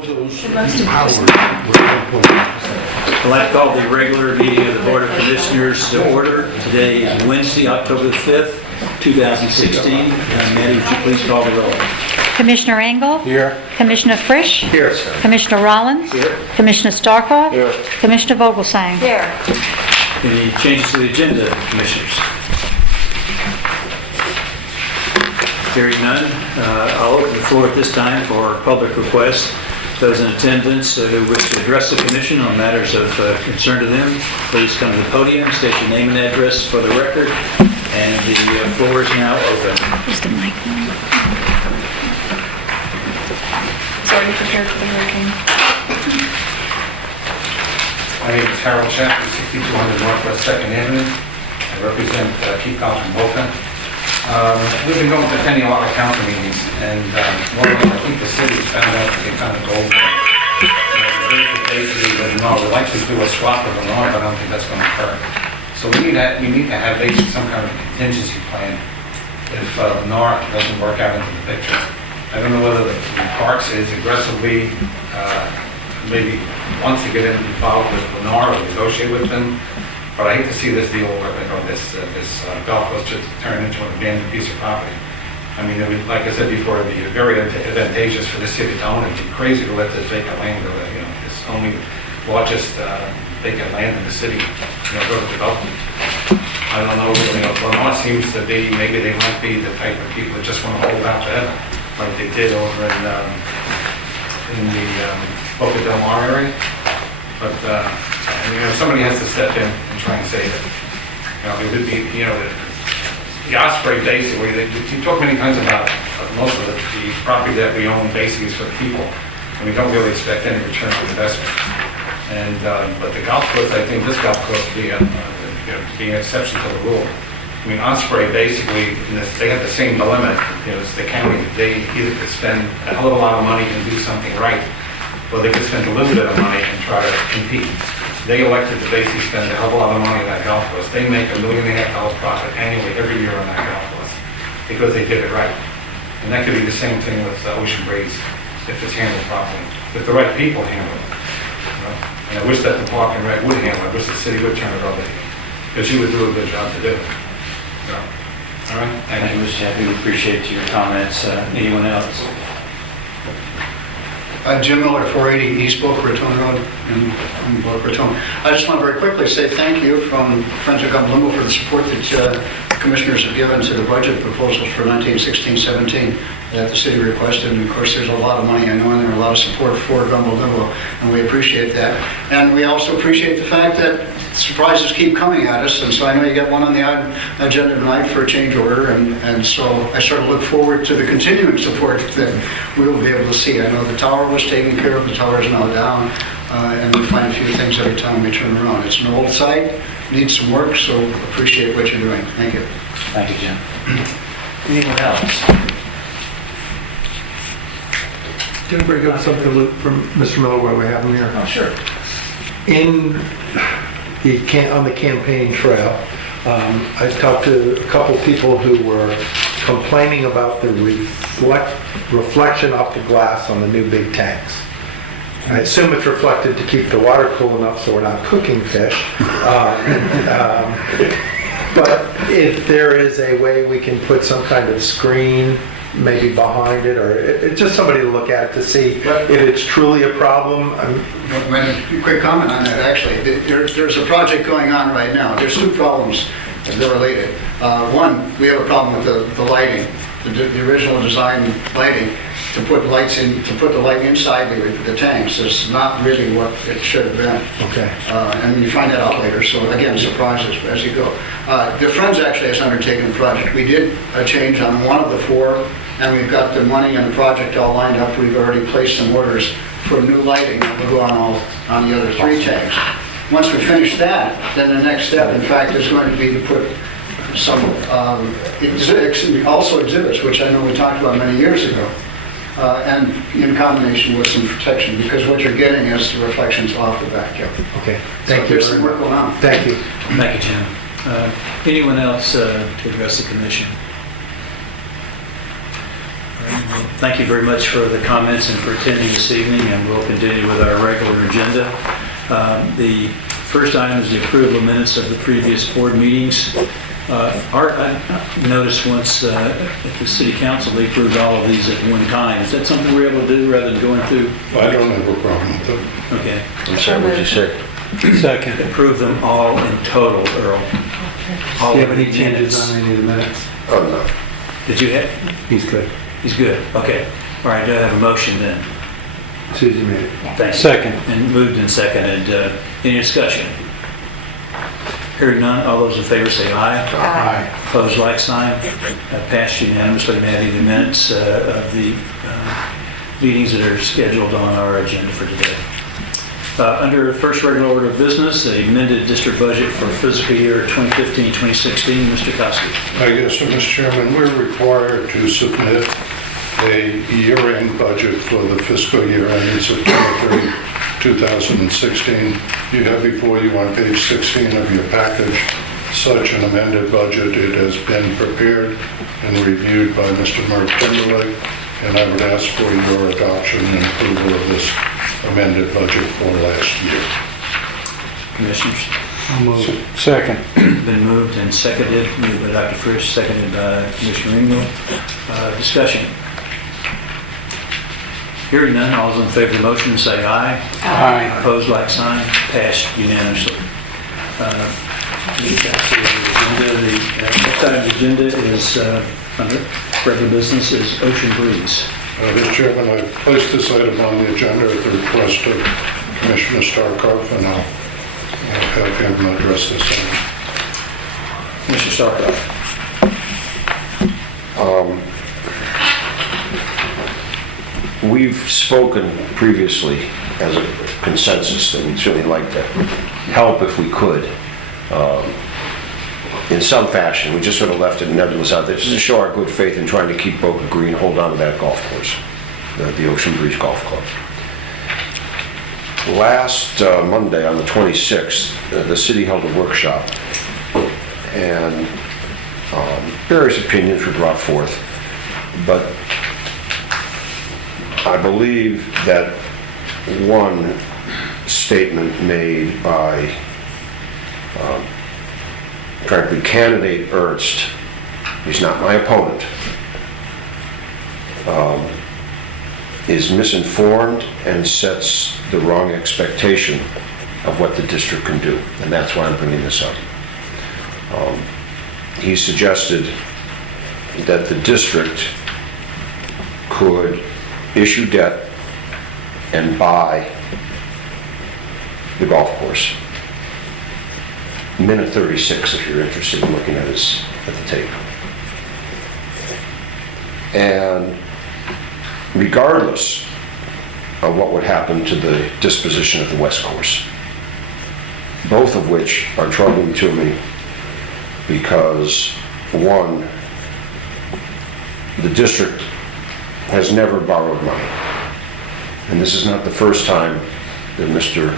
I'd like to call the regular meeting of the Board of Commissioners to order. Today is Wednesday, October the 5th, 2016. Maddie, would you please call the roll? Commissioner Engel? Here. Commissioner Frisch? Here, sir. Commissioner Rollins? Here. Commissioner Starkov? Here. Commissioner Vogelsang? Here. Any changes to the agenda, Commissioners? Hearing none, I'll open the floor at this time for public requests. Those in attendance who wish to address the Commission on matters of concern to them, please come to the podium, state your name and address for the record, and the floor is now open. Is the mic on? It's already prepared for the hurricane. My name is Harold Chapman, 6200 Northwest 2nd Avenue. I represent Keith Collins from Boca. We've been going to many a lot of council meetings, and one of them, I think the city has found out that they found a gold mine. Basically, no, we'd like to do a swap of them on, but I don't think that's going to occur. So we need to have basically some kind of contingency plan if Lenore doesn't work out into the picture. I don't know whether the Parks is aggressively, maybe wants to get involved with Lenore or negotiate with them. But I hate to see this deal, this golf course just turn into an abandoned piece of property. I mean, it would, like I said before, it'd be very advantageous for the city to own it. It'd be crazy to let this vacant land go, this only largest vacant land in the city, go to development. I don't know, Lenore seems to be, maybe they might be the type of people that just want to hold out forever, like they did over in the Boca Del Mar area. But, somebody has to step in and try and save it. It would be, the Osprey basically, you talk many times about most of the property that we own basically is for the people, and we don't really expect any return on investment. And, but the golf course, I think this golf course would be an exception to the rule. I mean, Osprey basically, they have the same dilemma, as the county. They either could spend a hell of a lot of money and do something right, or they could spend a little bit of money and try to compete. They elected to basically spend a hell of a lot of money on that golf course. They make $1.5 million profit annually every year on that golf course because they did it right. And that could be the same thing with Ocean Breeze if it's handled properly, if the right people handle it. And I wish that the Park and Rec would handle it. I wish the city would turn it over to you because you would do a good job to do it. All right. Thank you, Mr. Chappie. We appreciate your comments. Anyone else? Jim Miller, 480 East Boca Raton Road in Boca Raton. I just want to very quickly say thank you from Friends of Gumbalumbo for the support that commissioners have given to the budget proposals for 1916-17 that the city requested. And of course, there's a lot of money, I know, and there are a lot of support for Gumbalumbo, and we appreciate that. And we also appreciate the fact that surprises keep coming at us, and so I know you got one on the agenda tonight for a change order, and so I sort of look forward to the continuing support that we will be able to see. I know the tower was taken care of, the tower is now down, and we find a few things every time we turn around. It's an old site, needs some work, so appreciate what you're doing. Thank you. Thank you, Jim. Anyone else? Can I bring up something from Mr. Miller while we have him here? Oh, sure. On the campaign trail, I talked to a couple people who were complaining about the reflection off the glass on the new big tanks. I assume it's reflected to keep the water cool enough so we're not cooking fish. But if there is a way we can put some kind of screen maybe behind it, or it's just somebody to look at it to see if it's truly a problem. A quick comment on that, actually. There's a project going on right now. There's two problems that are related. One, we have a problem with the lighting, the original design lighting. To put the light inside the tanks is not really what it should have been. Okay. And you find that out later. So again, surprises as you go. The Friends actually has undertaken the project. We did a change on one of the four, and we've got the money and the project all lined up. We've already placed some orders for new lighting that will go on the other three tanks. Once we finish that, then the next step, in fact, is going to be to put some exhibits, which I know we talked about many years ago. And in combination with some protection, because what you're getting is the reflections off the back. Yeah. Okay. Thank you. There's some work going on. Thank you. Thank you, Jim. Anyone else to address the commission? All right, Thank you very much for the comments and for attending this evening, and we'll continue with our regular agenda. The first item is the approval of minutes of the previous board meetings. Art, I noticed once at the city council, they approved all of these at one time. Is that something we're able to do rather than going through? I don't have a problem with it. Okay. I'm sorry, what did you say? Second. Approve them all in total, Earl. Do All you of have the any changes minutes. on any of the minutes? Oh, no. Did you have? He's good. He's good. Okay. All right, do I have a motion then? Susie made it. Thanks. Second. And moved and seconded. Any discussion? Hearing none, all those in favor say aye. Aye. Opposed, like sign. Passed unanimously, adding the minutes of the meetings that are scheduled on our agenda for today. Under first regular order of business, the amended district budget for fiscal year 2015-2016, Mr. Koski. Yes, Mr. Chairman, we're required to submit a year-end budget for the fiscal year ending September 30, 2016. You have before you on page 16 of your package such an amended budget. It has been prepared and reviewed by Mr. Mark Timberlake, and I would ask for your adoption and approval of this amended budget for last year. Commissioners, Second. been moved and seconded, moved by Dr. Frisch, seconded by Commissioner Engel. Discussion. Hearing none, all those in favor of the motion say aye. Aye. Opposed, like sign. Passed unanimously. The next item on the agenda is, under regular business, is Ocean Breeze. Mr. Chairman, I placed this item on the agenda at the request of Commissioner Starkov, and I'll have him address this item. Mr. Starkov. We've spoken previously as a consensus that we'd certainly like to help if we could, in some fashion. We just sort of left it nebulous out there, just to show our good faith in trying to keep Boca Green, hold on to that golf course, the Ocean Breeze Golf Club. Last Monday, on the 26th, the city held a workshop, and various opinions were brought forth, but I believe that one statement made by, frankly, candidate Ernst, he's not my opponent, is misinformed and sets the wrong expectation of what the district can do, and that's why I'm bringing this up. He suggested that the district could issue debt and buy the golf course. Minute 36, if you're interested in looking at this at the tape. And regardless of what would happen to the disposition of the West Course, both of which are troubling to me because, one, the district has never borrowed money. And this is not the first time that Mr.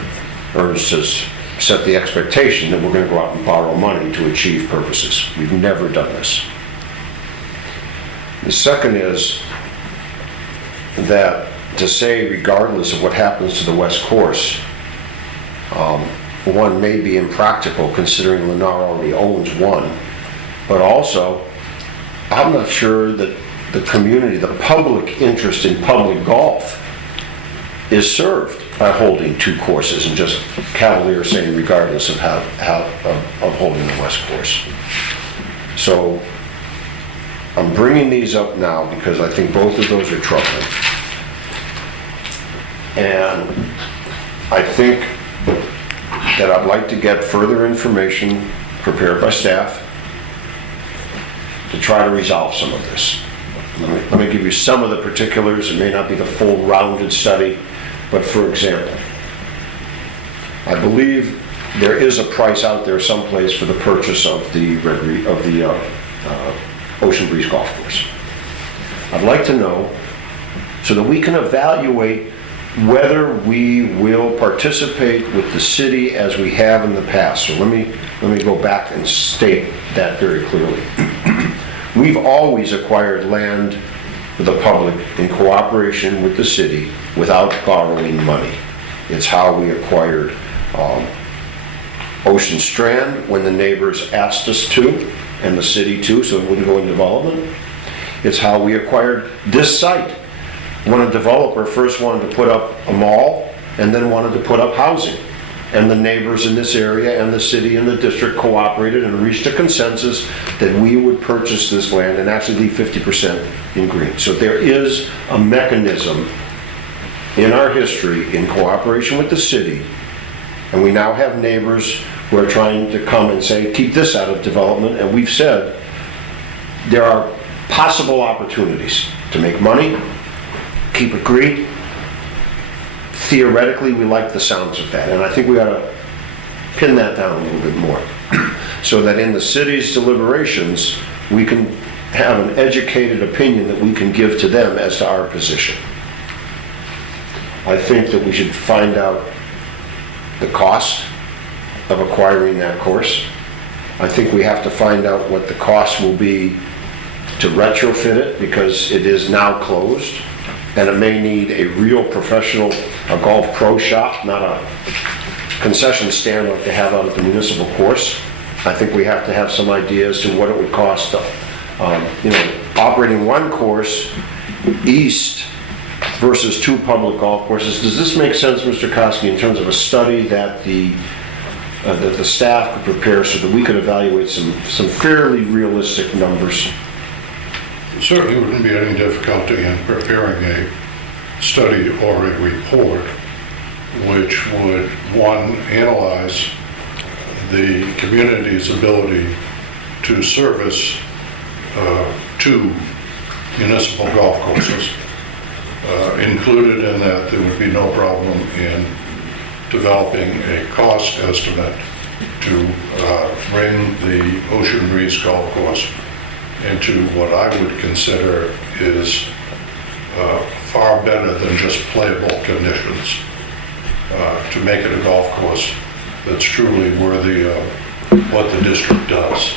Ernst has set the expectation that we're going to go out and borrow money to achieve purposes. We've never done this. The second is that to say regardless of what happens to the West Course, one may be impractical considering Lennar already owns one, but also I'm not sure that the community, the public interest in public golf is served by holding two courses and just cavalier saying regardless of of holding the West Course. So I'm bringing these up now because I think both of those are troubling. And I think that I'd like to get further information prepared by staff to try to resolve some of this. Let me give you some of the particulars. It may not be the full rounded study, but for example, I believe there is a price out there someplace for the purchase of the Ocean Breeze Golf Course. I'd like to know so that we can evaluate whether we will participate with the city as we have in the past. So let me go back and state that very clearly. We've always acquired land the public in cooperation with the city without borrowing money. It's how we acquired Ocean Strand when the neighbors asked us to, and the city too, so it wouldn't go in development. It's how we acquired this site when a developer first wanted to put up a mall and then wanted to put up housing. And the neighbors in this area and the city and the district cooperated and reached a consensus that we would purchase this land and actually leave 50% in green. So there is a mechanism in our history in cooperation with the city, and we now have neighbors who are trying to come and say, keep this out of development, and we've said there are possible opportunities to make money, keep it green. Theoretically, we like the sounds of that, and I think we ought to pin that down a little bit more so that in the city's deliberations, we can have an educated opinion that we can give to them as to our position. I think that we should find out the cost of acquiring that course. I think we have to find out what the cost will be to retrofit it, because it is now closed, and it may need a real professional, a golf pro shop, not a concession stand like they have out at the municipal course. I think we have to have some idea as to what it would cost to, operating one course east versus two public golf courses. Does this make sense, Mr. Kosky, in terms of a study that the staff could prepare so that we could evaluate some fairly realistic numbers? Certainly wouldn't be any difficulty in preparing a study or a report which would, one, analyze the community's ability to service two municipal golf courses. Included in that, there would be no problem in developing a cost estimate to bring the Ocean Breeze Golf Course into what I would consider is far better than just playable conditions, to make it a golf course that's truly worthy of what the district does.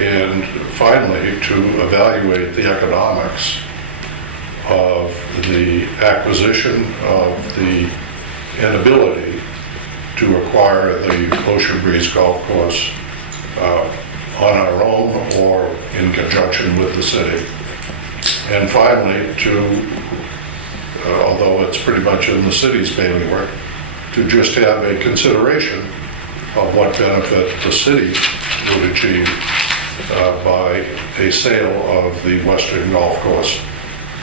And finally, to evaluate the economics of the acquisition of the inability to acquire the Ocean Breeze Golf Course on our own or in conjunction with the city. And finally, although it's pretty much in the city's bailiwick, to just have a consideration of what benefit the city would achieve by a sale of the Western Golf Course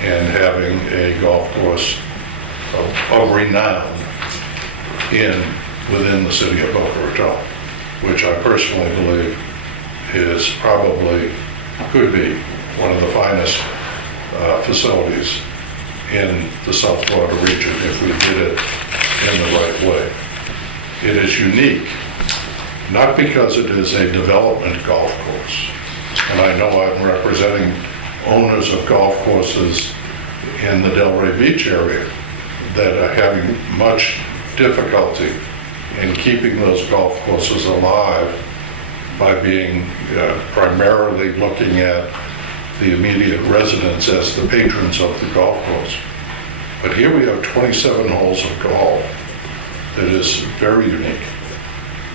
and having a golf course of renown within the city of Boca Raton, which I personally believe could be one of the finest facilities in the South Florida region if we did it in the right way. It is unique, not because it is a development golf course, and I know I'm representing owners of golf courses in the Delray Beach area that are having much difficulty in keeping those golf courses alive by being primarily looking at the immediate residents as the patrons of the golf course. But here we have 27 holes of golf that is very unique.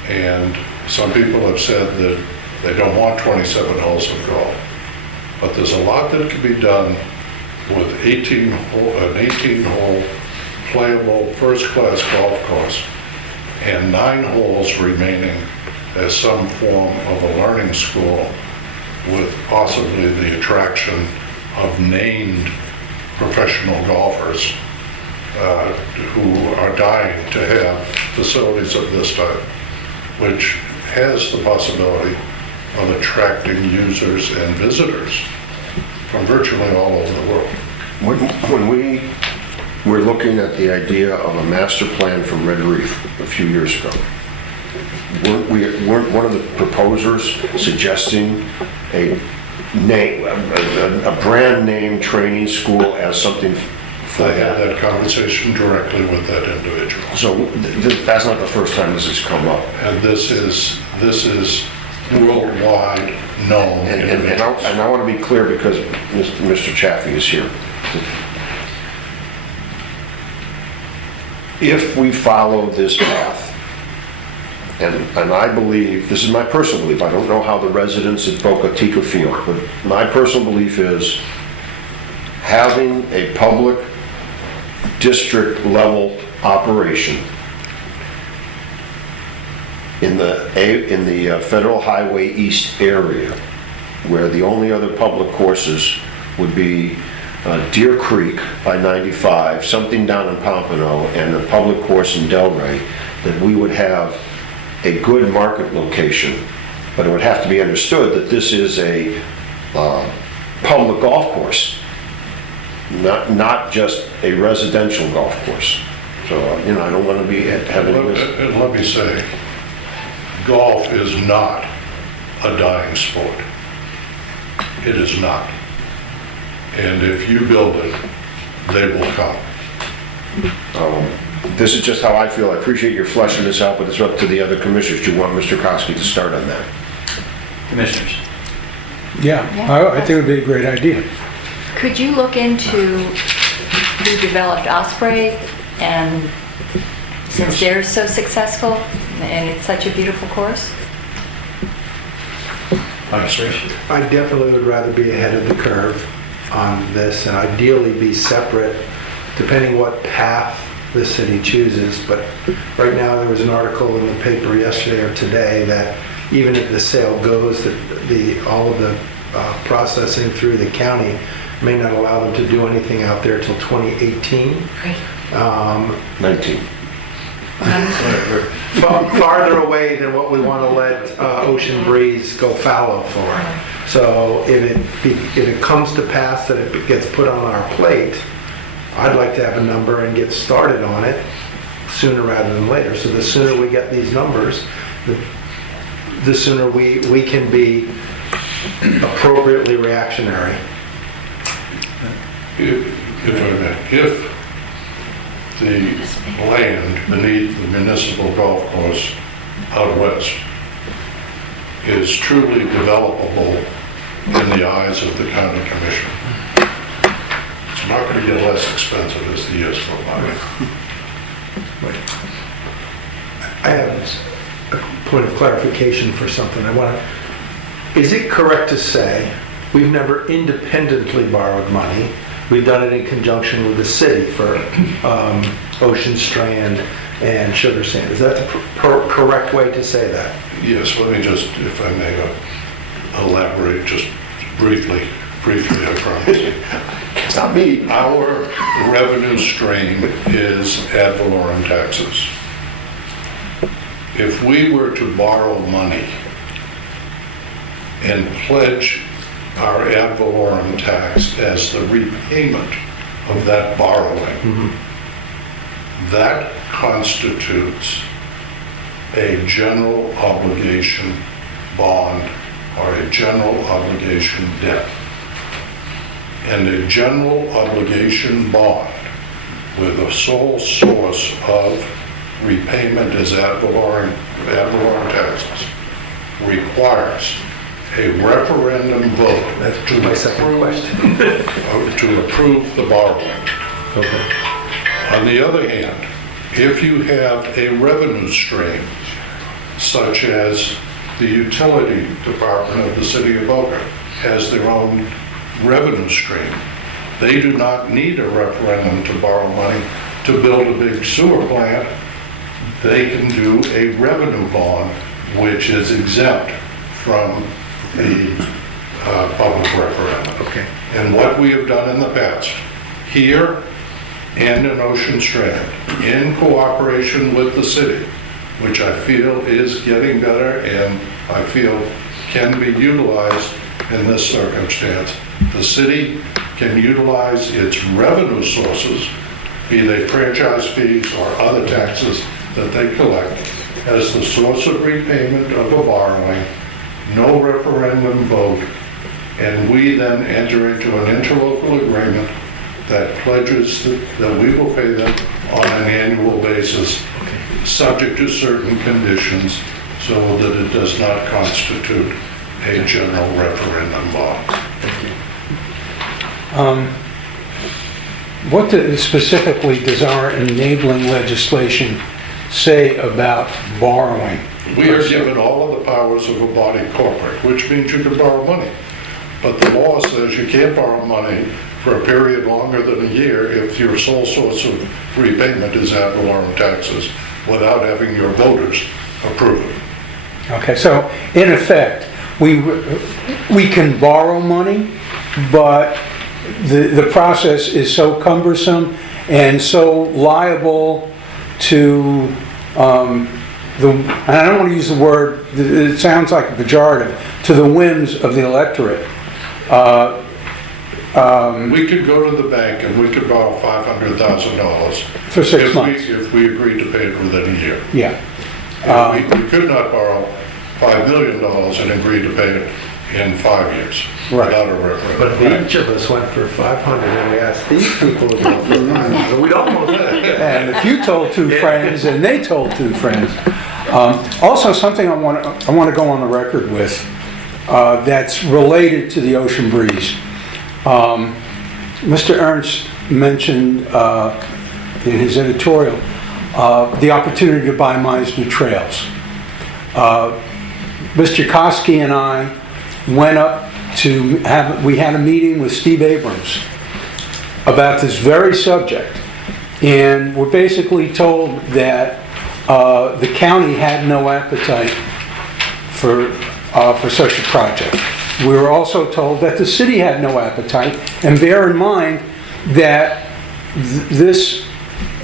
And some people have said that they don't want 27 holes of golf. But there's a lot that can be done with an 18-hole playable first-class golf course and 9 holes remaining as some form of a learning school with possibly the attraction of named professional golfers who are dying to have facilities of this type, which has the possibility of attracting users and visitors from virtually all over the world. When we were looking at the idea of a master plan for Red Reef a few years ago, weren't one of the proposers suggesting a brand name training school as something for I had that? that conversation directly with that individual. So that's not the first time this has come up. And this is worldwide known And individuals. I want to be clear because Mr. Chaffee is here. If we follow this path, and I believe, this is my personal belief, I don't know how the residents at Boca Chica feel, but my personal belief is having a public district level operation in the Federal Highway East area, where the only other public courses would be Deer Creek by 95, something down in Pompano, and a public course in Delray, that we would have a good market location. But it would have to be understood that this is a public golf course, not just a residential golf course. So, I don't want to be having this. Let me say, golf is not a dying sport. It is not. And if you build it, they will come. This is just how I feel. I appreciate your fleshing this out, but it's up to the other commissioners. Do you want Mr. Koski to start on that? Commissioners. Yeah, I think it would be a great idea. Could you look into who developed Osprey, and since they're so successful and it's such a beautiful course? I definitely would rather be ahead of the curve on this and ideally be separate, depending what path the city chooses. But right now, there was an article in the paper yesterday or today that even if the sale goes, that all of the processing through the county may not allow them to do anything out there till 2018. 19. Farther away than what we want to let Ocean Breeze go fallow for. So if it comes to pass that it gets put on our plate, I'd like to have a number and get started on it sooner rather than later. So the sooner we get these numbers, the sooner we can be appropriately reactionary. If I may, if the land beneath the municipal golf course out west is truly developable in the eyes of the county commission, it's not going to get less expensive as the years go by. I have a point of clarification for something. Is it correct to say we've never independently borrowed money? We've done it in conjunction with the city for Ocean Strand and Sugar Sand. Is that the correct way to say that? Yes, let me just, if I may, elaborate just briefly, I promise. It's not me. Our revenue stream is ad valorem taxes. If we were to borrow money and pledge our ad valorem tax as the repayment of that borrowing, that constitutes a general obligation bond or a general obligation debt. And a general obligation bond with a sole source of repayment as ad valorem taxes requires a referendum vote That's my second question. to approve the borrowing. Okay. On the other hand, if you have a revenue stream, such as the utility department of the city of Boca has their own revenue stream, they do not need a referendum to borrow money to build a big sewer plant. They can do a revenue bond, which is exempt from the public referendum. Okay. And what we have done in the past, here and in Ocean Strand, in cooperation with the city, which I feel is getting better and I feel can be utilized in this circumstance, the city can utilize its revenue sources, be they franchise fees or other taxes that they collect, as the source of repayment of a borrowing, no referendum vote, and we then enter into an interlocal agreement that pledges that we will pay them on an annual basis, subject to certain conditions, so that it does not constitute a general referendum law. What specifically does our enabling legislation say about borrowing? We are given all of the powers of a body corporate, which means you can borrow money. But the law says you can't borrow money for a period longer than a year if your sole source of repayment is ad valorem taxes without having your voters approve it. Okay, so in effect, we can borrow money, but the process is so cumbersome and so liable to, and I don't want to use the word, it sounds like a pejorative, to the whims of the electorate. We could go to the bank and we could borrow $500,000 For 6 months. if we agreed to pay it within a year. Yeah. We could not borrow $5 million and agree to pay it in 5 years Right. without a referendum. But if each of us went for 500 and we asked these people to go for 500, we'd almost And if you told two friends and they told two friends. Also, something I want to go on the record with that's related to the ocean breeze. Mr. Ernst mentioned in his editorial the opportunity to buy Meisner trails. Mr. Koski and I went up we had a meeting with Steve Abrams about this very subject, and we're basically told that the county had no appetite for such a project. We were also told that the city had no appetite, and bear in mind that this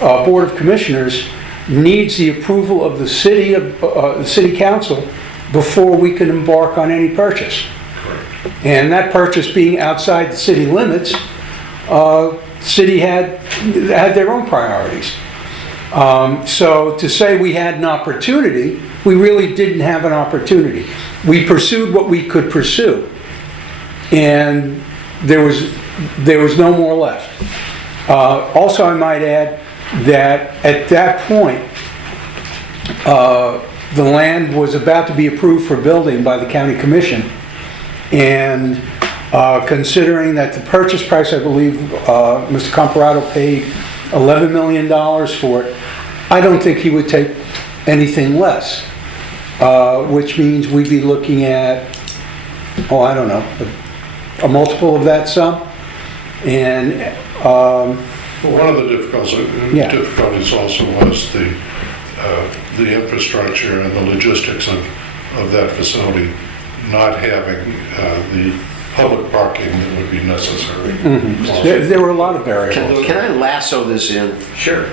Board of Commissioners needs the approval of the city council before we can embark on any purchase. And that purchase being outside the city limits, city had their own priorities. So to say we had an opportunity, we really didn't have an opportunity. We pursued what we could pursue, and there was no more left. Also, I might add that at that point, the land was about to be approved for building by the county commission, and considering that the purchase price, I believe Mr. Comparato paid $11 million for it, I don't think he would take anything less, which means we'd be looking at, I don't know, a multiple of that sum. And One of the difficulties also was the infrastructure and the logistics of that facility not having the public parking that would be necessary. Mm-hmm. There were a lot of variables. Can I lasso this in? Sure.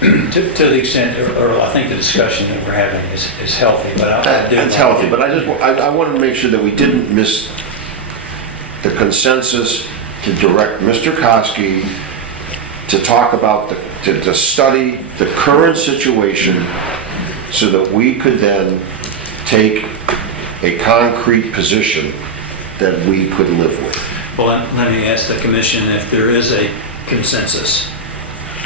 To the extent, or I think the discussion that we're having is healthy, but I do. It's healthy, but I wanted to make sure that we didn't miss the consensus to direct Mr. Koski to talk about, to study the current situation so that we could then take a concrete position that we could live with. Well, let me ask the commission if there is a consensus.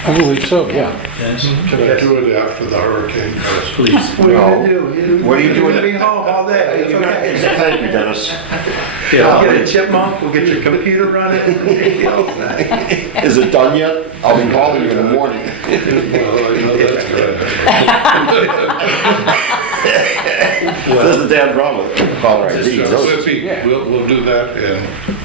I believe so, yeah. Yes? Can I do it after the hurricane goes? Please. What are you going to do? What are you doing? You're going to be home all day. It's okay. Thank you, Dennis. We'll get a chipmunk, we'll get your computer running. Is it done yet? I'll be calling you in the morning. Well, I know that's good. This is Dan Brumman. Caller ID. We'll do that and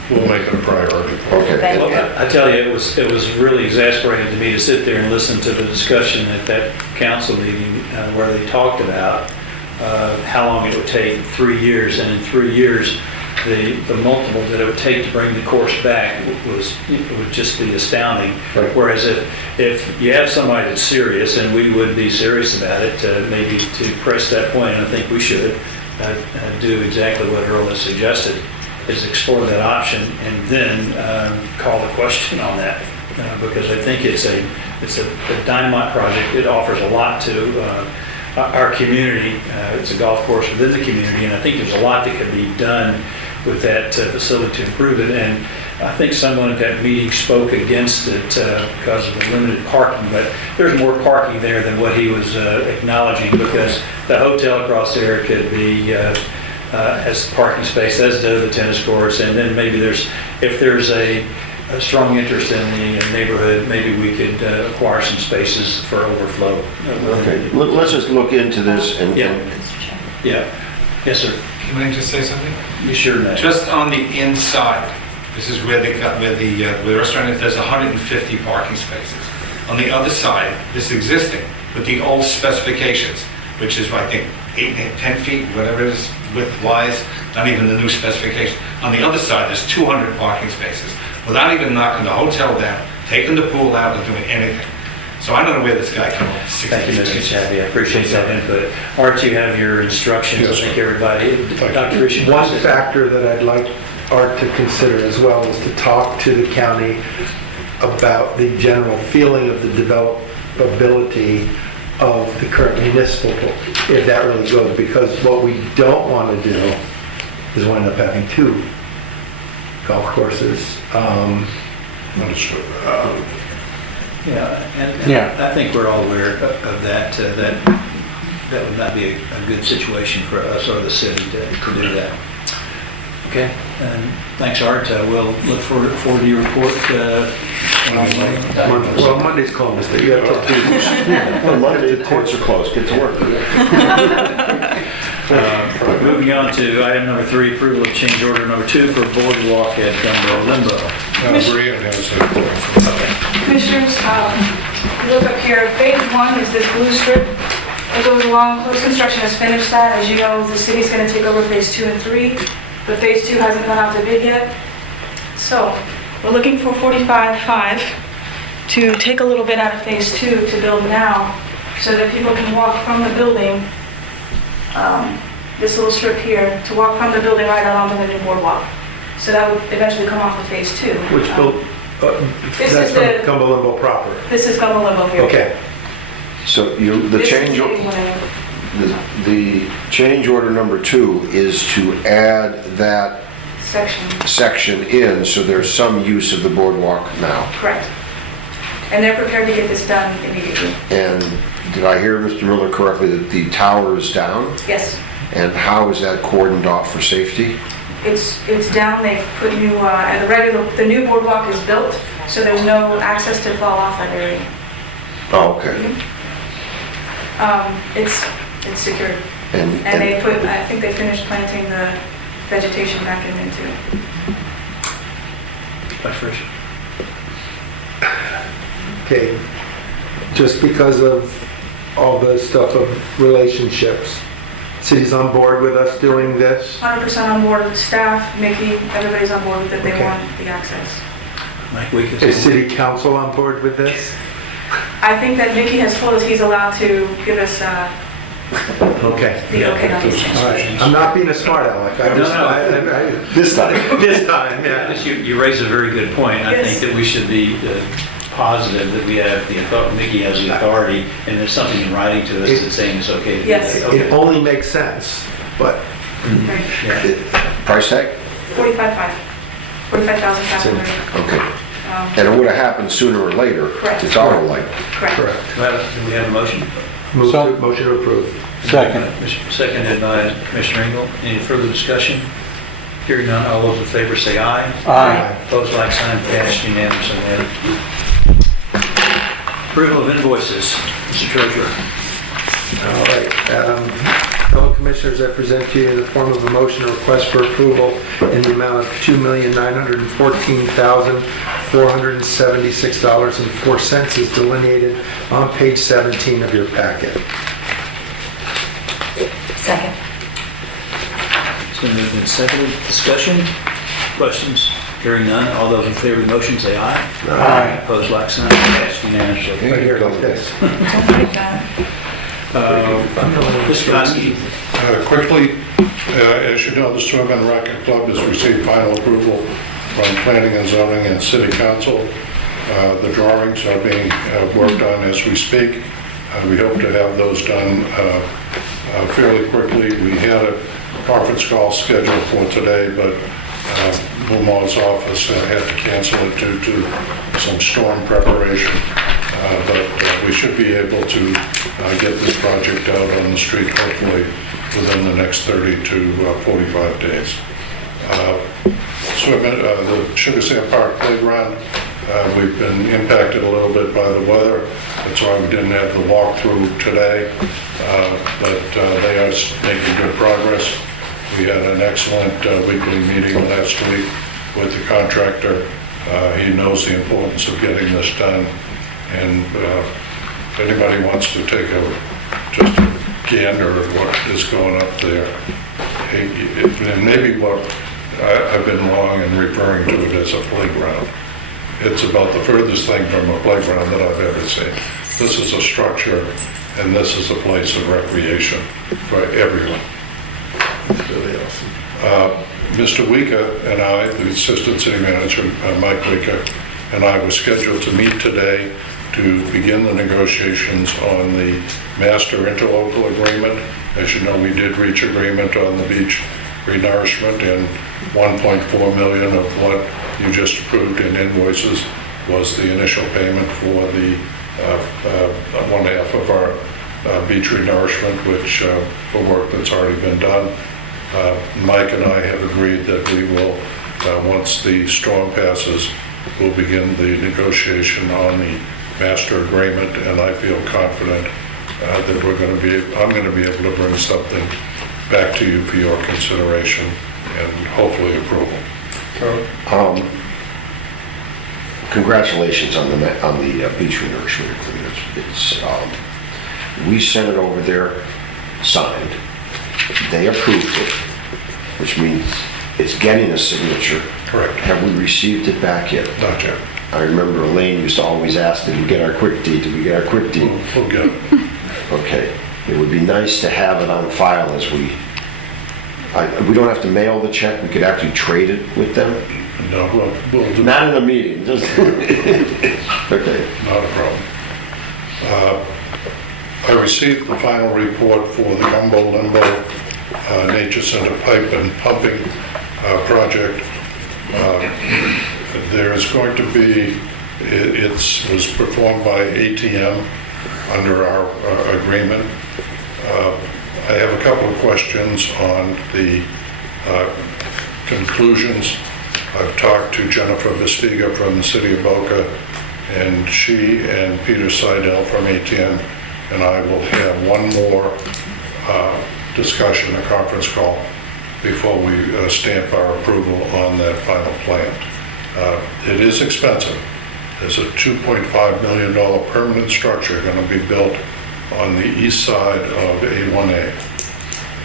we'll make it a priority. Okay. Well, I tell you, it was really exasperating to me to sit there and listen to the discussion at that council meeting where they talked about how long it would take, 3 years, and in 3 years, the multiple that it would take to bring the course back would just be astounding. Right. Whereas if you have somebody that's serious, and we would be serious about it, maybe to press that point, and I think we should do exactly what Earl has suggested, is explore that option and then call the question on that, because I think it's a dynamite project. It offers a lot to our community. It's a golf course within the community, and I think there's a lot that could be done with that facility to improve it. And I think someone at that meeting spoke against it because of the limited parking, but there's more parking there than what he was acknowledging, because the hotel across there could be, has parking space, as do the tennis courts, and then maybe if there's a strong interest in the neighborhood, maybe we could acquire some spaces for overflow. Okay, let's just look into this and... Yeah. Yeah. Yes, sir. Can I just say something? You sure may. Just on the inside, this is where the restaurant is, there's 150 parking spaces. On the other side, this existing, with the old specifications, which is, I think, 8, 10 feet, whatever it is, width-wise, not even the new specification. On the other side, there's 200 parking spaces, without even knocking the hotel down, taking the pool out, or doing anything. So I don't know where this guy came up with 60 Thank you, Mr. spaces. Chappie. I appreciate that input. Art, you have your instructions. Yes, I think sir. everybody, Dr. Richard. One factor that I'd like Art to consider as well is to talk to the county about the general feeling of the developability of the current municipal, if that really goes, because what we don't want to do is wind up having 2 golf courses. Understood. Yeah, and Yeah. I think we're all aware of that, that would not be a good situation for us or the city to do that. Okay, and thanks, Art. We'll look forward to your report. Well, Monday's Columbus Day, you have till Tuesday. Well, Monday, the courts are closed, get to work. Moving on to item number 3, approval of change order number 2 for boardwalk at Gumbo Limbo. Brian has a... Commissioners, look up here, phase 1 is this blue strip that goes along. Post-construction has finished that. As you know, the city's going to take over phase 2 and 3, but phase 2 hasn't gone out to bid yet. So we're looking for 45.5 to take a little bit out of phase 2 to build now, so that people can walk from the building, this little strip here, to walk from the building right out onto the new boardwalk. So that would eventually come off of phase 2. Which built, This that's is the- from Gumbo Limbo proper. This is Gumbo Limbo here. Okay. So This is the change order number 2 is to add that section. section in, so there's some use of the boardwalk now. Correct. And they're prepared to get this done immediately. And did I hear Mr. Miller correctly that the tower is down? Yes, And how is that cordoned off for safety? it's down, they've put new, and the new boardwalk is built, so there's no access to fall off that area. Oh, okay. It's secured. And And they put, I think they finished planting the vegetation back in there too. Vice Richard. Okay, just because of all the stuff of relationships, city's on board with us doing this? 100% on board with staff, Mickey, everybody's on board with it, they Okay. want the access. Mike Week Is city council on board with this? I think that Mickey has told us he's allowed to give us Okay. the okay on these things. All right, I'm not being a smart aleck, I just, this time. this time, yeah. You raise a very good point. I Yes. think that we should be positive that we have the authority, Mickey has the authority, and there's something in writing to us that's saying it's okay to do Yes. that. It Okay. only makes sense, but Right. Yeah. Price tag? 45.5, 45,500. Okay. And it would have happened sooner or later. Correct. It's auto light. Correct. correct. Do we have a motion? Motion to approve. Second. Seconded by Commissioner Engel. Any further discussion? Hearing none, all those in favor say aye. Aye. Opposed, like sign, passed unanimously. Approval of invoices, Mr. Treasurer. All right, fellow commissioners, I present to you in the form of a motion, a request for approval in the amount of $2,914,476.04 is delineated on page 17 of your packet. Second. It's been moved and seconded. Discussion? Questions? Hearing none, all those in favor of the motion say aye. Aye. Opposed, like sign, passed unanimously. Right here like this. Mr. Oski. Quickly, as you know, the Swim and Racket Club has received final approval from Planning and Zoning and City Council. The drawings are being worked on as we speak. We hope to have those done fairly quickly. We had a conference call scheduled for today, but Mumar's office had to cancel it due to some storm preparation. But we should be able to get this project out on the street hopefully within the next 30 to 45 days. The Sugar Sand Park Playground, we've been impacted a little bit by the weather. That's why we didn't have the walkthrough today, but they are making good progress. We had an excellent weekly meeting last week with the contractor. He knows the importance of getting this done, and if anybody wants to take just a gander at what is going up there, and maybe what I've been wrong in referring to it as a playground. It's about the furthest thing from a playground that I've ever seen. This is a structure, and this is a place of recreation for everyone. It's really awesome. Mr. Weeka and I, the Assistant City Manager, Mike Weeka, and I were scheduled to meet today to begin the negotiations on the master interlocal agreement. As you know, we did reach agreement on the beach renourishment, and 1.4 million of what you just approved in invoices was the initial payment for the one half of our beach renourishment, which for work that's already been done. Mike and I have agreed that we will, once the storm passes, we'll begin the negotiation on the master agreement, and I feel confident that I'm going to be able to bring something back to you for your consideration and hopefully approval. Congratulations on the beach renourishment agreement. We sent it over there, signed. They approved it, which means it's getting a signature. Correct. Have we received it back yet? Not yet. I remember Elaine used to always ask, did we get our quick deed? Did we get our quick deed? We'll get it. Okay. It would be nice to have it on file as we don't have to mail the check. We could actually trade it with them. No, we'll do. Not in a meeting. Just okay. Not a problem. I received the final report for the Gumbo Limbo Nature Center pipe and pumping project. There is going to be, it was performed by ATM under our agreement. I have a couple of questions on the conclusions. I've talked to Jennifer Vestiga from the city of Boca, and she and Peter Seidel from ATM and I will have one more discussion, a conference call, before we stamp our approval on that final plan. It is expensive. There's a $2.5 million permanent structure going to be built on the east side of A1A.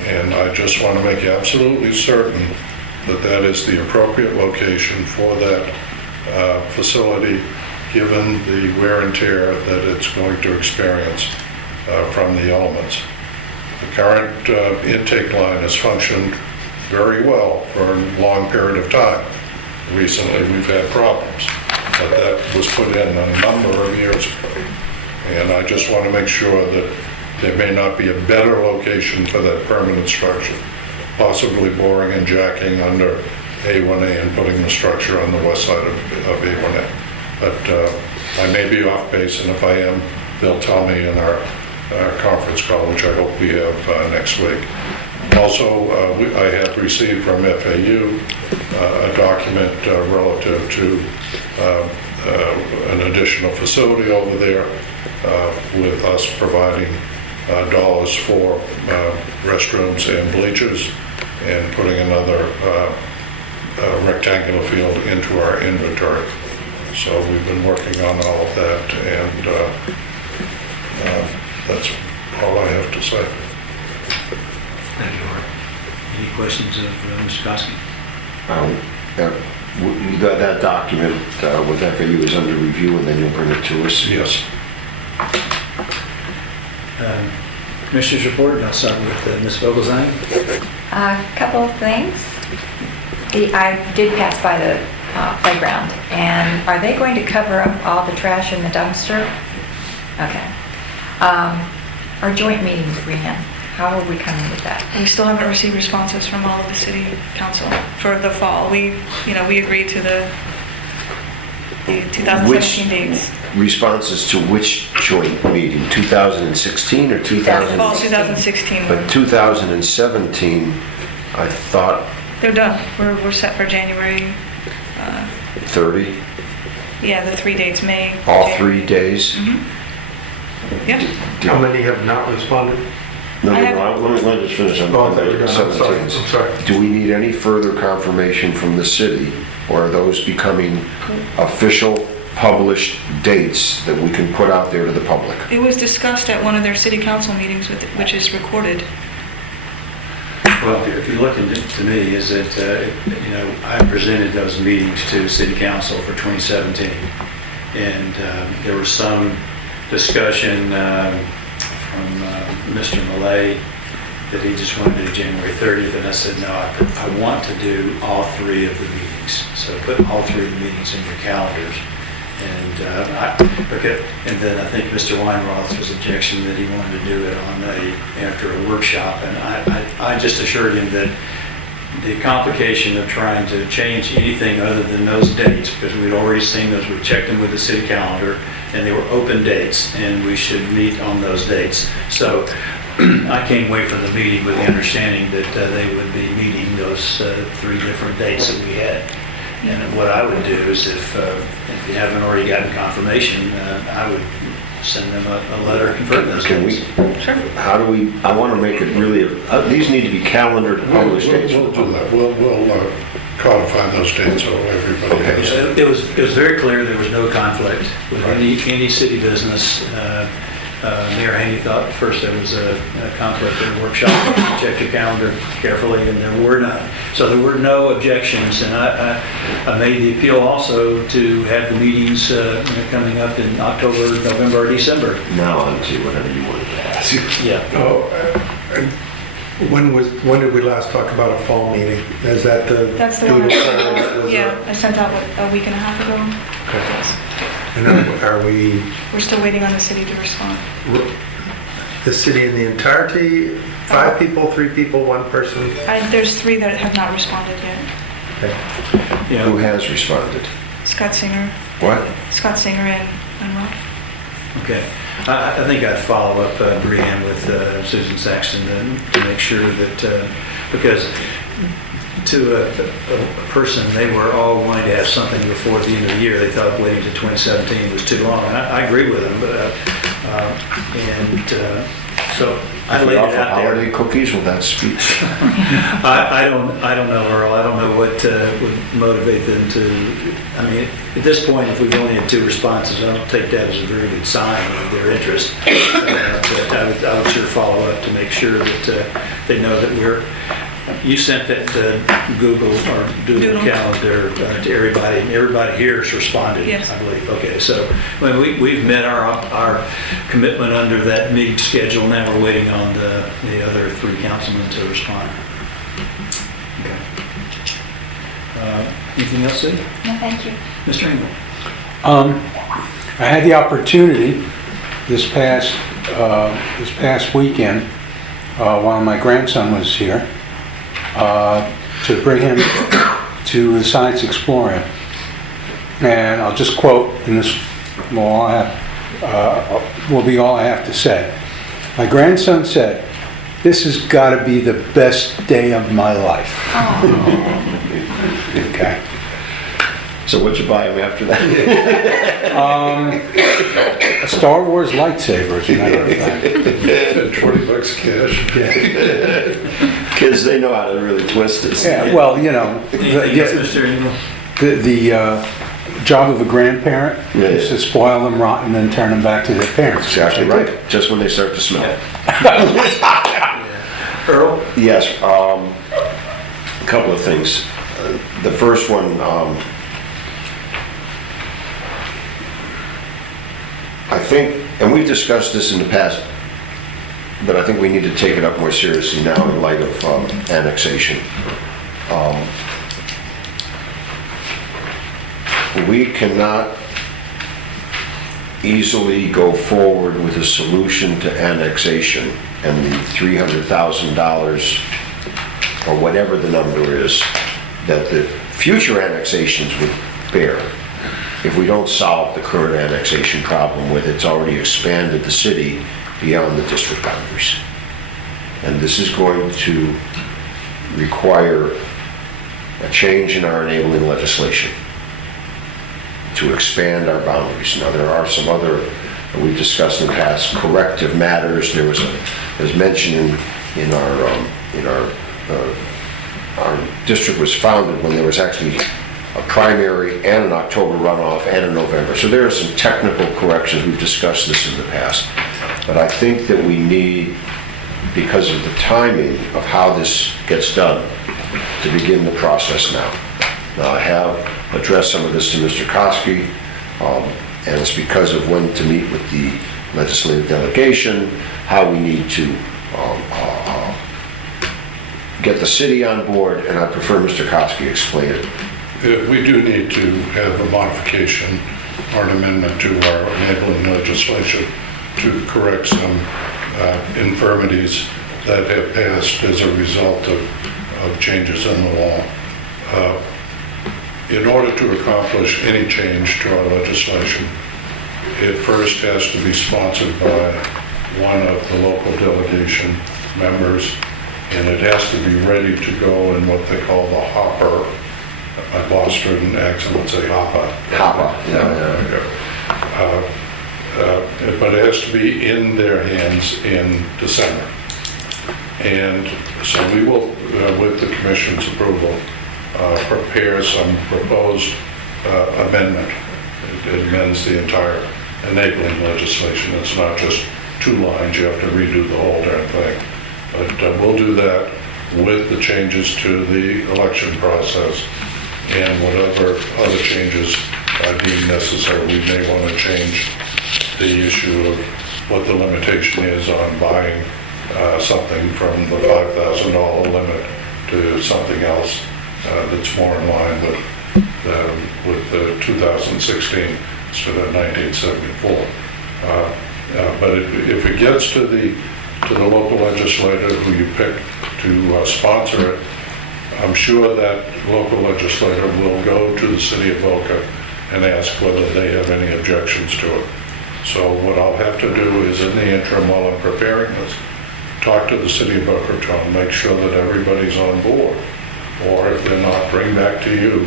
And I just want to make absolutely certain that that is the appropriate location for that facility, given the wear and tear that it's going to experience from the elements. The current intake line has functioned very well for a long period of time. Recently, we've had problems, but that was put in a number of years ago. And I just want to make sure that there may not be a better location for that permanent structure, possibly boring and jacking under A1A and putting the structure on the west side of A1A. But I may be off base, and if I am, they'll tell me in our conference call, which I hope we have next week. Also, I have received from FAU a document relative to an additional facility over there with us providing dollars for restrooms and bleachers and putting another rectangular field into our inventory. So we've been working on all of that, and that's all I have to say. Thank you, Art. Any questions of Mr. Koski? You got that document with FAU is under review, and then you'll bring it to us? Yes. Commissioners report, I'll start with Ms. Vogelzang. A couple of things. I did pass by the playground, and are they going to cover up all the trash in the dumpster? Okay. Our joint meeting with Rehab. How are we coming with that? We still haven't received responses from all of the city council for the fall. We agreed to the 2017 dates. Responses to which joint meeting? 2016 or 2000? Fall 2016. But 2017, I thought They're done. We're set for January. 30, Yeah, the 3 dates, May. all January. 3 days. Yep. How many have not responded? No, I no, have- no, let me just finish on Oh, there we go. I'm sorry, 17. I'm sorry. Do we need any further confirmation from the city, or are those becoming official, published dates that we can put out there to the public? It was discussed at one of their city council meetings, which is recorded. Well, if you look into to me, is that, I presented those meetings to city council for 2017. And there was some discussion from Mr. Millay that he just wanted to do January 30th. And I said, no, I want to do all 3 of the meetings. So put all 3 of the meetings in your calendars. And then I think Mr. Weinroth's was objection that he wanted to do it after a workshop. And I just assured him that the complication of trying to change anything other than those dates, because we'd already seen those, we checked them with the city calendar, and they were open dates, and we should meet on those dates. So I came away from the meeting with the understanding that they would be meeting those 3 different dates that we had. And what I would do is if you haven't already gotten confirmation, I would send them a letter confirming those Can dates. Sure. How do we, I want to make it really, these need to be calendared, published dates. We'll do that. We'll codify those dates so everybody Okay. has. It was very clear there was no conflict with any city business. Mayor Haney thought first there was a conflict in the workshop. Checked your calendar carefully, and there were none. So there were no objections, and I made the appeal also to have the meetings coming up in October, November, or December. Now on to whatever you wanted to ask. Yeah. When did we last talk about a fall meeting? Is that the? That's the one. doodle poll that was Yeah, I sent out a week and a half ago. Okay. Yes. And are we, We're still waiting on the city to respond. the city in the entirety, 5 people, 3 people, 1 person? There's 3 that have not responded yet. Okay. Who has responded? Scott Singer and Rob. Okay. I think I'd follow up, Brianne, with Susan Saxton to make sure that, because to a person, they were all wanting to have something before the end of the year. They thought waiting to 2017 was too long. And I agree with them, but, so I If we laid it offer out there. holiday cookies, will that speak? I don't know, Earl. I don't know what would motivate them to, I mean, at this point, if we've only had 2 responses, I don't take that as a very good sign of their interest. But I would sure follow up to make sure that they know that you sent that Google or Doodle calendar to everybody, and everybody here has responded, Yes. I believe. Okay, so we've met our commitment under that meeting schedule. Now we're waiting on the other 3 councilmen to respond. Okay. Anything else, Sid? No, thank you. Mr. Engel? I had the opportunity this past weekend, while my grandson was here, to bring him to the Science Explorer. And I'll just quote, and this will be all I have to say. My grandson said, "This has got to be the best day of my life." Okay. So what'd you buy him after that? A Star Wars lightsaber, as a matter of fact. $20 cash. Kids, they know how to really twist it. Yeah, well, you know, Anything else, Mr. Engel? the job of a grandparent Yeah, is yeah. to spoil them rotten and then turn them back to their parents. Exactly right, just when they start to smell. Earl? Yes, a couple of things. The first one, I think, and we've discussed this in the past, but I think we need to take it up more seriously now in light of annexation. We cannot easily go forward with a solution to annexation and the $300,000, or whatever the number is, that the future annexations would bear if we don't solve the current annexation problem with it's already expanded the city beyond the district boundaries. And this is going to require a change in our enabling legislation to expand our boundaries. Now, there are some other, we've discussed in the past, corrective matters. There was mention in our district was founded when there was actually a primary and an October runoff and a November. So there are some technical corrections. We've discussed this in the past. But I think that we need, because of the timing of how this gets done, to begin the process now. Now, I have addressed some of this to Mr. Koski, and it's because of when to meet with the legislative delegation, how we need to get the city on board, and I prefer Mr. Koski explain it. We do need to have a modification or an amendment to our enabling legislation to correct some infirmities that have passed as a result of changes in the law. In order to accomplish any change to our legislation, it first has to be sponsored by one of the local delegation members, and it has to be ready to go in what they call the hopper. My Boston accent would say hopper. Hopper, but it has to be in their hands in December. And so we will, with the commission's approval, prepare some proposed amendment. It amends the entire enabling legislation. It's not just 2 lines, you have to redo the whole darn thing. But we'll do that with the changes to the election process and whatever other changes are deemed necessary. We may want to change the issue of what the limitation is on buying something from the $5,000 limit to something else that's more in line with the 2016 instead of 1974. But if it gets to the local legislator who you pick to sponsor it, I'm sure that local legislator will go to the city of Boca and ask whether they have any objections to it. So what I'll have to do is, in the interim while I'm preparing this, talk to the city of Boca Raton, make sure that everybody's on board. Or if they're not, bring back to you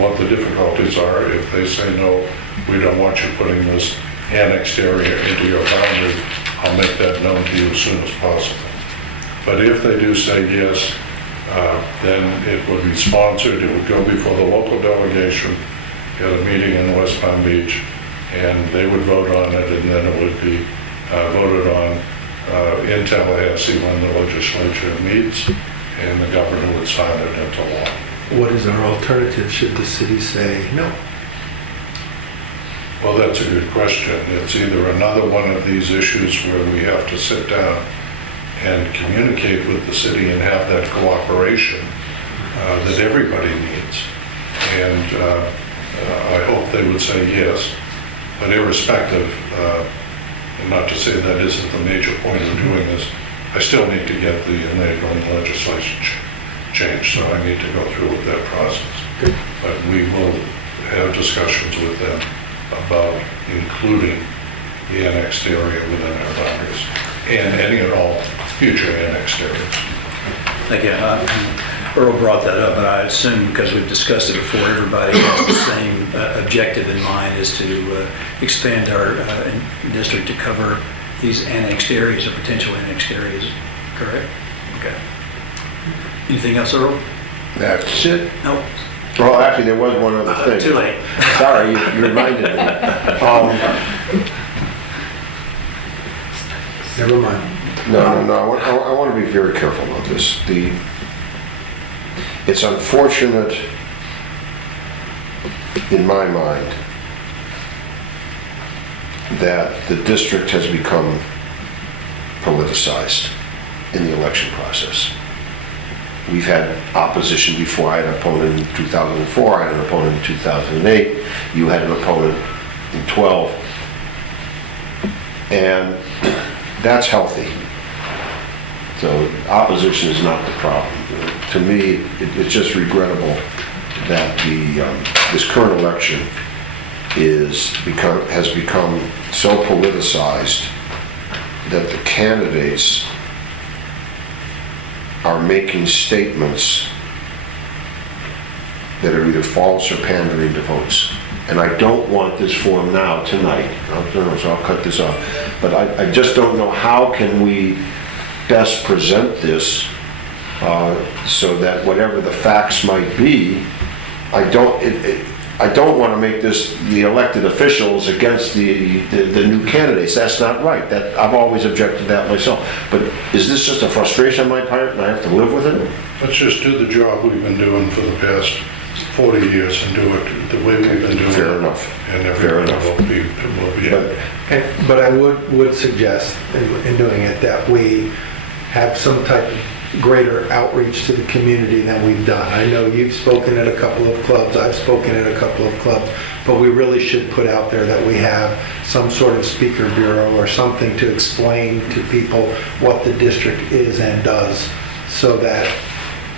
what the difficulties are. If they say, no, we don't want you putting this annexed area into your boundary, I'll make that known to you as soon as possible. But if they do say yes, then it would be sponsored, it would go before the local delegation at a meeting in West Palm Beach, and they would vote on it, and then it would be voted on in Tallahassee when the legislature meets, and the governor would sign it into law. What is our alternative should the city say no? Well, that's a good question. It's either another one of these issues where we have to sit down and communicate with the city and have that cooperation that everybody needs. And I hope they would say yes, but irrespective, and not to say that isn't the major point of doing this, I still need to get the enabling legislation changed, so I need to go through with that process. But we will have discussions with them about including the annexed area within our boundaries and any and all future annexed areas. Again, Earl brought that up, but I assume because we've discussed it before, everybody has the same objective in mind, is to expand our district to cover these annexed areas or potential annexed areas, correct? Okay. Anything else, Earl? That's it. No. Well, actually, there was one other thing. Too late. Sorry, you reminded me. Never mind. No. I want to be very careful about this. It's unfortunate, in my mind, that the district has become politicized in the election process. We've had opposition before. I had an opponent in 2004. I had an opponent in 2008. You had an opponent in 12. And that's healthy. So opposition is not the problem. To me, it's just regrettable that this current election has become so politicized that the candidates are making statements that are either false or pandering to votes. And I don't want this form now, tonight, so I'll cut this off. But I just don't know how can we best present this so that whatever the facts might be, I don't want to make this the elected officials against the new candidates. That's not right. I've always objected to that myself. But is this just a frustration on my part and I have to live with it? Let's just do the job we've been doing for the past 40 years and do it the way we've been doing it. Fair enough. And Fair everybody enough. will be happy. But I would suggest in doing it that we have some type of greater outreach to the community than we've done. I know you've spoken at a couple of clubs, I've spoken at a couple of clubs, but we really should put out there that we have some sort of speaker bureau or something to explain to people what the district is and does, so that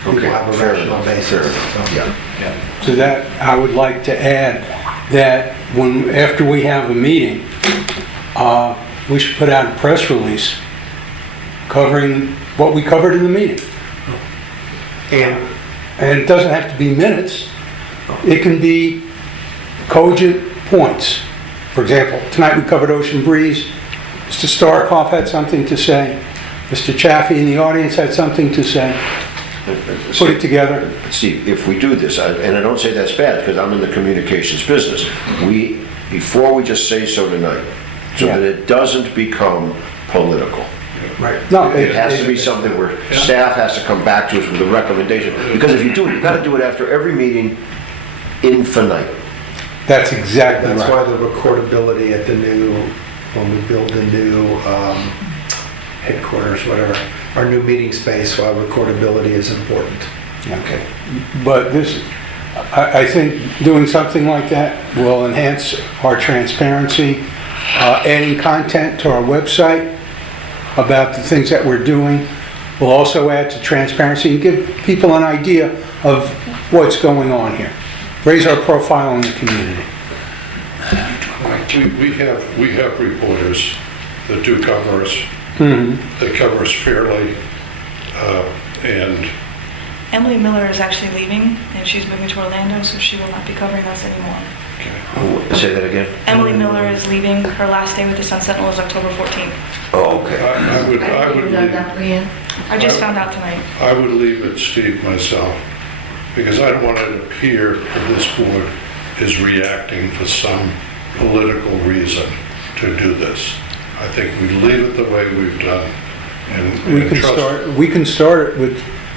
people have a fair rational enough, basis. fair enough. So- Yeah. To that, I would like to add that after we have a meeting, we should put out a press release covering what we covered in the meeting. And And it doesn't have to be minutes. It can be cogent points. For example, tonight we covered Ocean Breeze. Mr. Starkov had something to say. Mr. Chaffee in the audience had something to say. Put it together. Steve, if we do this, and I don't say that's bad because I'm in the communications business, before we just say so tonight, so Yeah. that it doesn't become political. right. No, It has to be something where staff has to come back to us with a recommendation. Because if you do it, you've got to do it after every meeting, infinite. That's exactly That's right. why the recordability at when we build the new headquarters, whatever, our new meeting space, why recordability is important. Okay. But I think doing something like that will enhance our transparency, adding content to our website about the things that we're doing will also add to transparency and give people an idea of what's going on here. Raise our profile in the community. We have reporters that do cover us. They cover us fairly, and Emily Miller is actually leaving, and she's moving to Orlando, so she will not be covering us anymore. Say that again? Emily Miller is leaving. Her last day with the Sun Sentinel is October 14th. Oh, okay. I just found out tonight. I would leave it, Steve, myself, because I don't want it to appear that this board is reacting for some political reason to do this. I think we leave it the way we've done. And We can start it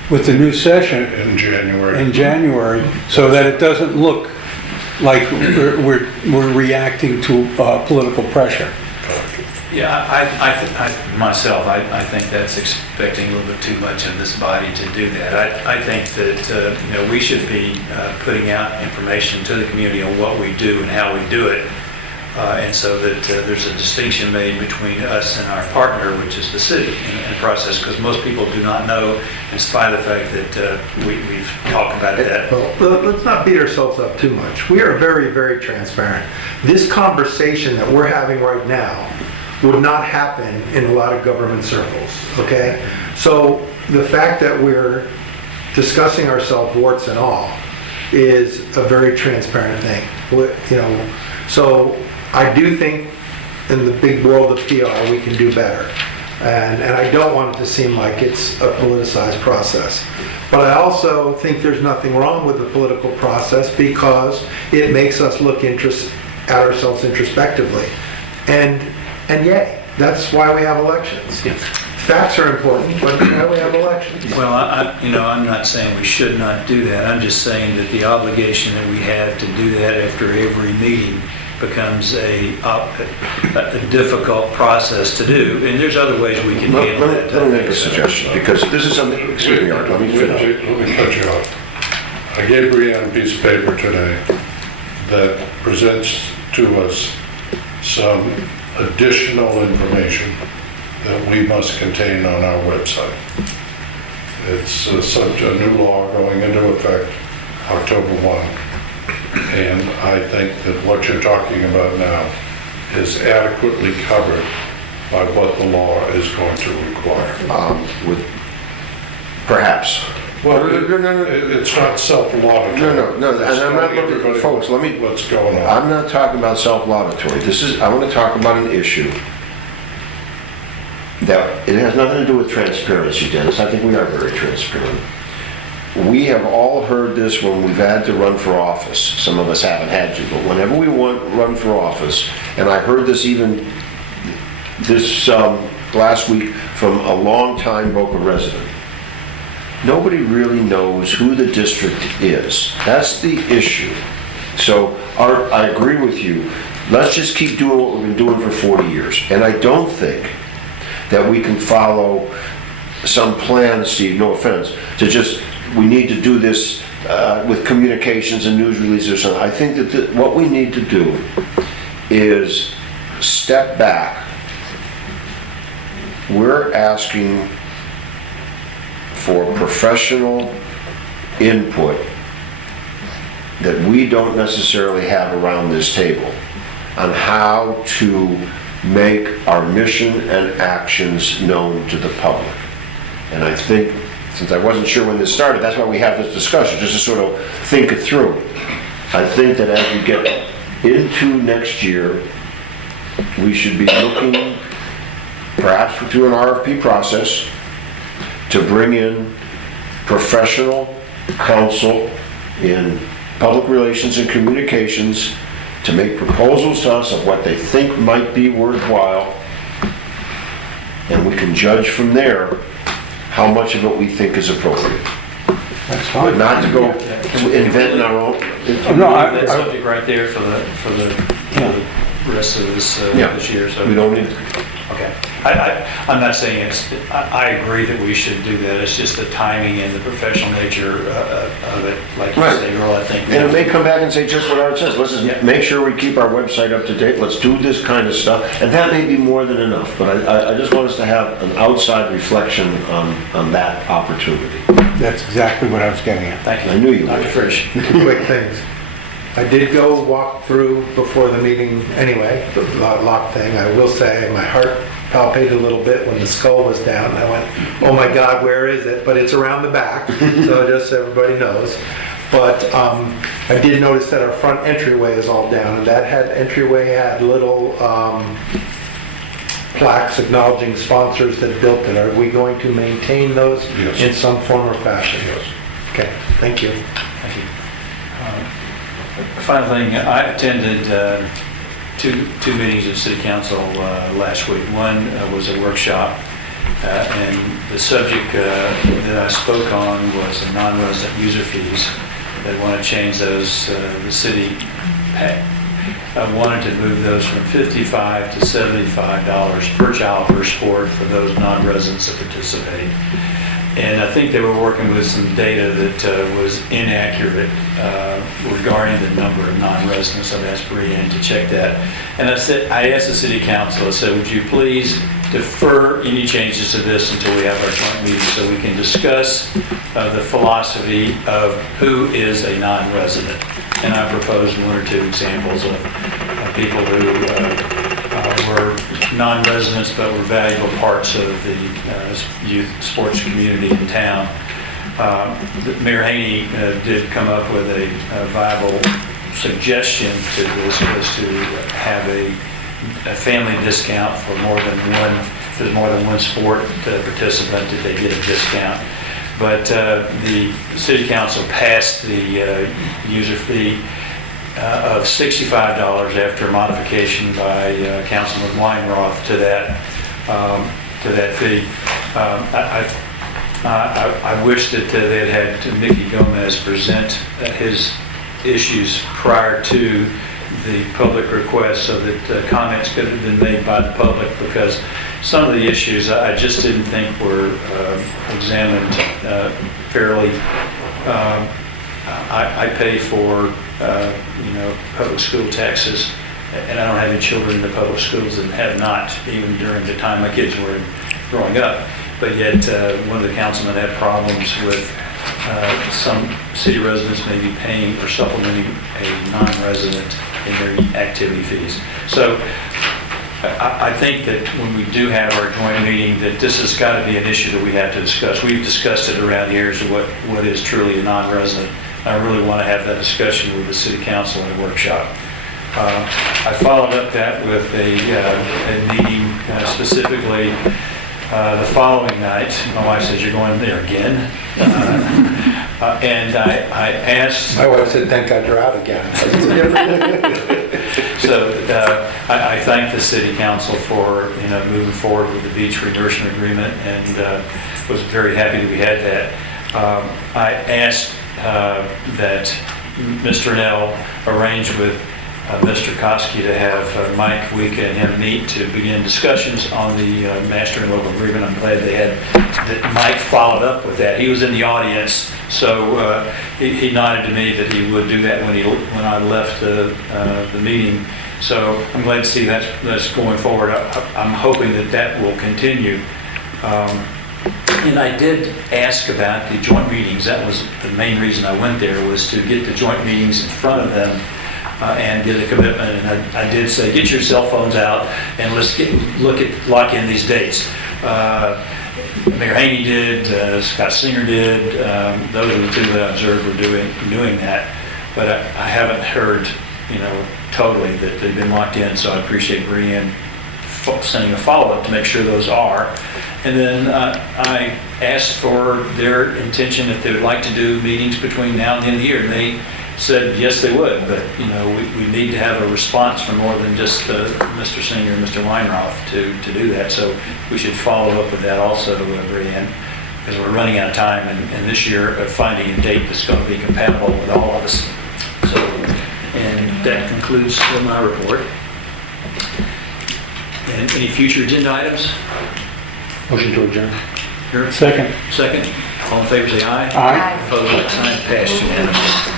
with the new session in January. in January so that it doesn't look like we're reacting to political pressure. Yeah, I think that's expecting a little bit too much of this body to do that. I think that, we should be putting out information to the community on what we do and how we do it. And so that there's a distinction made between us and our partner, which is the city, in the process, because most people do not know, in spite of the fact that we've talked about that. Well, let's not beat ourselves up too much. We are very, very transparent. This conversation that we're having right now would not happen in a lot of government circles, okay? So the fact that we're discussing ourselves warts and all is a very transparent thing. So I do think in the big world of PR, we can do better. And I don't want it to seem like it's a politicized process. But I also think there's nothing wrong with the political process because it makes us look at ourselves introspectively. And yay, that's why we have elections. Facts are important, but that's why we have elections. Well, I'm not saying we should not do that. I'm just saying that the obligation that we have to do that after every meeting becomes a difficult process to do, and there's other ways we can handle that. Let me make a suggestion, because this is something, excuse me, Art, let me finish. Let me cut you off. I gave Brianna a piece of paper today that presents to us some additional information that we must contain on our website. It's such a new law going into effect October 1. And I think that what you're talking about now is adequately covered by what the law is going to require. With, perhaps. Well, No. it's not self-laudatory. No, and It's I'm not telling looking, everybody folks, let me, what's going on. I'm not talking about self-laudatory. I want to talk about an issue that, it has nothing to do with transparency, Dennis. I think we are very transparent. We have all heard this when we've had to run for office. Some of us haven't had to, but whenever we run for office, and I heard this even this last week from a longtime Boca resident, nobody really knows who the district is. That's the issue. So I agree with you. Let's just keep doing what we've been doing for 40 years. And I don't think that we can follow some plan, Steve, no offense, to just, we need to do this with communications and news releases or something. I think that what we need to do is step back. We're asking for professional input that we don't necessarily have around this table on how to make our mission and actions known to the public. And I think, since I wasn't sure when this started, that's why we have this discussion, just to sort of think it through. I think that as we get into next year, we should be looking, perhaps through an RFP process, to bring in professional counsel in public relations and communications to make proposals to us of what they think might be worthwhile, and we can judge from there how much of it we think is appropriate. That's fine. Not to go inventing our own. No, That subject right there for the rest of this year. So We don't need, Okay. I'm not saying I agree that we should do that. It's just the timing and the professional nature of it. Like you Right. say, Earl, I think. and it may come back and say just what Art says, let's just make sure we keep our website up to date, let's do this kind of stuff, and that may be more than enough, but I just want us to have an outside reflection on that opportunity. That's exactly what I was getting at. Thank you. I knew you Dr. would. Frisch. Quick things. I did go walk through before the meeting anyway, the lock thing. I will say my heart palpated a little bit when the skull was down. I went, oh my God, where is it? But it's around the back, so just so everybody knows. But I did notice that our front entryway is all down, and that entryway had little plaques acknowledging sponsors that built it. Are we going to maintain those Yes. in some form or fashion? Yes. Okay, thank you. Thank you. Final thing, I attended two meetings of City Council last week. One was a workshop, and the subject that I spoke on was the non-resident user fees. They want to change those, the city wanted to move those from $55 to $75 per child per sport for those non-residents that participate. And I think they were working with some data that was inaccurate regarding the number of non-residents. I've asked Brianne to check that. And I asked the city council, I said, would you please defer any changes to this until we have our joint meeting so we can discuss the philosophy of who is a non-resident. And I proposed one or two examples of people who were non-residents but were valuable parts of the youth sports community in town. Mayor Haney did come up with a viable suggestion to this, was to have a family discount for more than one, if there's more than one sport participant, that they get a discount. But the city council passed the user fee of $65 after modification by Councilman Weinroth to that fee. I wish that they'd had Mickey Gomez present his issues prior to the public request so that comments could have been made by the public, because some of the issues I just didn't think were examined fairly. I pay for public school taxes, and I don't have any children in the public schools and have not, even during the time my kids were growing up. but yet one of the councilmen had problems with some city residents maybe paying or supplementing a non-resident in their activity fees. So I think that when we do have our joint meeting, that this has got to be an issue that we have to discuss. We've discussed it around here as to what is truly a non-resident. I really want to have that discussion with the city council in a workshop. I followed up that with a meeting specifically the following night. My wife says, "You're going there again?" And I asked... My wife said, "Thank God you're out again." So I thank the city council for, moving forward with the beach reimbursement agreement, and was very happy that we had that. I asked that Mr. Nell arrange with Mr. Koski to have Mike Week and him meet to begin discussions on the master and local agreement. I'm glad that Mike followed up with that. He was in the audience, so he nodded to me that he would do that when I left the meeting. So I'm glad to see that's going forward. I'm hoping that will continue. And I did ask about the joint meetings. That was the main reason I went there, was to get the joint meetings in front of them and get a commitment. And I did say, get your cell phones out and let's lock in these dates. Mayor Haney did, Scott Singer did. Those are the two that I observed were doing that. But I haven't heard, totally that they've been locked in. So I appreciate Brianne sending a follow-up to make sure those are. And then I asked for their intention if they would like to do meetings between now and the end of the year. And they said yes, they would, but we need to have a response from more than just Mr. Singer and Mr. Weinroth to do that. So we should follow up with that also, Brianne, because we're running out of time, and this year finding a date that's going to be compatible with all of us. So, and that concludes my report. And any future agenda items? Motion to adjourn. Here? Second. Second. All in favor, say aye. Aye. Opposed, like sign. Passed unanimously.